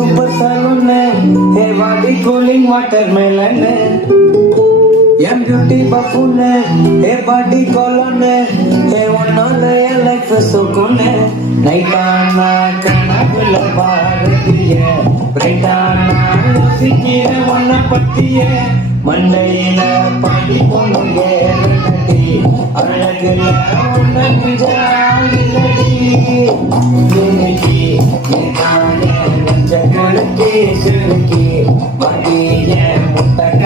super saloon hey body cooling watermelon எம் beauty buffoon hey body கோலன் hey ஒன்னால என் லைஃப் சுக்குன்னு நைட்டானா கனவுல பாரதிய பிரைட்டானா யோசிக்கிற ஒன்ன பத்திய மண்டையில பாடி பொண்ணுங்க நடி அழகுல உனக்கு ஜாலிலடி இன்னைக்கு நீதானே நெஞ்ச கொடுக்கி சுருக்கி மதிய முட்டக